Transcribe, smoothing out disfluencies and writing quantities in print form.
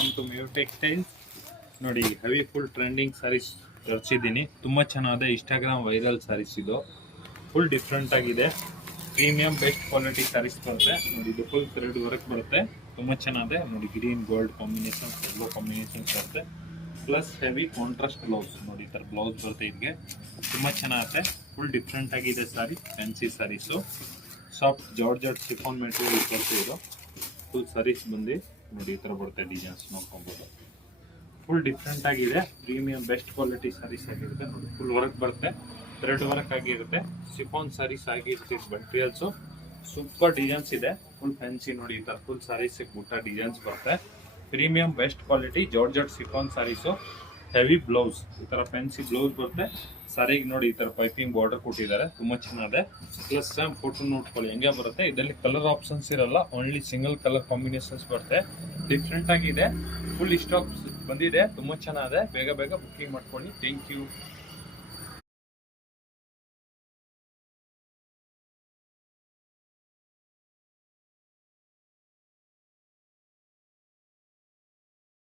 Welcome to ಮ್ಯೂ textiles. ನೋಡಿ heavy full trending sarees ತರಿಸಿದ್ದೀನಿ. ತುಂಬ ಚೆನ್ನಾಗಿದೆ, ಇನ್ಸ್ಟಾಗ್ರಾಮ್ ವೈರಲ್ ಸ್ಯಾರೀಸ್ ಇದು. ಫುಲ್ ಡಿಫ್ರೆಂಟ್ ಆಗಿದೆ, ಪ್ರೀಮಿಯಂ ಬೆಸ್ಟ್ ಕ್ವಾಲಿಟಿ ಸ್ಯಾರೀಸ್ ಬರುತ್ತೆ. ನೋಡಿ ಇದು ಫುಲ್ ಥ್ರೆಡ್ ವರ್ಕ್ ಬರುತ್ತೆ, ತುಂಬ ಚೆನ್ನಾಗಿದೆ. ನೋಡಿ ಗ್ರೀನ್ ಗೋಲ್ಡ್ ಕಾಂಬಿನೇಷನ್, ಎಲ್ಲೋ ಕಾಂಬಿನೇಷನ್ ಬರುತ್ತೆ, ಪ್ಲಸ್ ಹೆವಿ ಕಾಂಟ್ರಾಸ್ಟ್ ಬ್ಲೌಸ್. ನೋಡಿ ಈ ಥರ ಬ್ಲೌಸ್ ಬರುತ್ತೆ ಇದಕ್ಕೆ, ತುಂಬ ಚೆನ್ನಾಗುತ್ತೆ. ಫುಲ್ ಡಿಫ್ರೆಂಟ್ ಆಗಿದೆ saree, fancy sarees. Soft georgette chiffon material ಬರುತ್ತೆ ಇದು. ಫುಲ್ ಸ್ಯಾರೀಸ್ ಬಂದು ನೋಡಿ ಈ ಥರ ಬರುತ್ತೆ, ಡಿಸೈನ್ಸ್ ನೋಡ್ಕೊಬೋದು. ಫುಲ್ ಡಿಫ್ರೆಂಟ್ ಆಗಿದೆ, ಪ್ರೀಮಿಯಂ ಬೆಸ್ಟ್ ಕ್ವಾಲಿಟಿ ಸ್ಯಾರೀಸ್ ಆಗಿರುತ್ತೆ. ನೋಡಿ ಫುಲ್ ವರ್ಕ್ ಬರುತ್ತೆ, ಥ್ರೆಡ್ ವರ್ಕ್ ಆಗಿರುತ್ತೆ, ಶಿಫಾನ್ ಸ್ಯಾರೀಸ್ ಆಗಿರುತ್ತೆ. ಮೆಟೀರಿಯಲ್ಸು ಸೂಪರ್ ಡಿಸೈನ್ಸ್ ಇದೆ, ಫುಲ್ ಫ್ಯಾನ್ಸಿ. ನೋಡಿ ಈ ಥರ ಫುಲ್ ಸ್ಯಾರೀಸ್ ಬುಟ್ಟ ಡಿಸೈನ್ಸ್ ಬರುತ್ತೆ. Premium best quality georgette chiffon sarees. Heavy blouse, ಈ ಥರ ಫ್ಯಾನ್ಸಿ ಬ್ಲೌಸ್ ಬರುತ್ತೆ. ಸ್ಯಾರಿಗೆ ನೋಡಿ ಈ ಥರ ಪೈಪಿಂಗ್ ಬಾರ್ಡರ್ ಕೊಟ್ಟಿದ್ದಾರೆ, ತುಂಬ ಚೆನ್ನಾಗಿದೆ. ಪ್ಲಸ್ ಸೇಮ್ ಫೋಟೋ ನೋಡ್ಕೊಳ್ಳಿ ಹೆಂಗೆ ಬರುತ್ತೆ. ಇದರಲ್ಲಿ ಕಲರ್ ಆಪ್ಷನ್ಸ್ ಇರಲ್ಲ, ಓನ್ಲಿ ಸಿಂಗಲ್ ಕಲರ್ ಕಾಂಬಿನೇಷನ್ಸ್ ಬರುತ್ತೆ. ಡಿಫ್ರೆಂಟ್ ಆಗಿದೆ, ಫುಲ್ ಸ್ಟಾಕ್ ಬಂದಿದೆ, ತುಂಬ ಚೆನ್ನಾಗಿದೆ. ಬೇಗ ಬೇಗ ಬುಕ್ಕಿಂಗ್ ಮಾಡ್ಕೊಳ್ಳಿ. Thank you.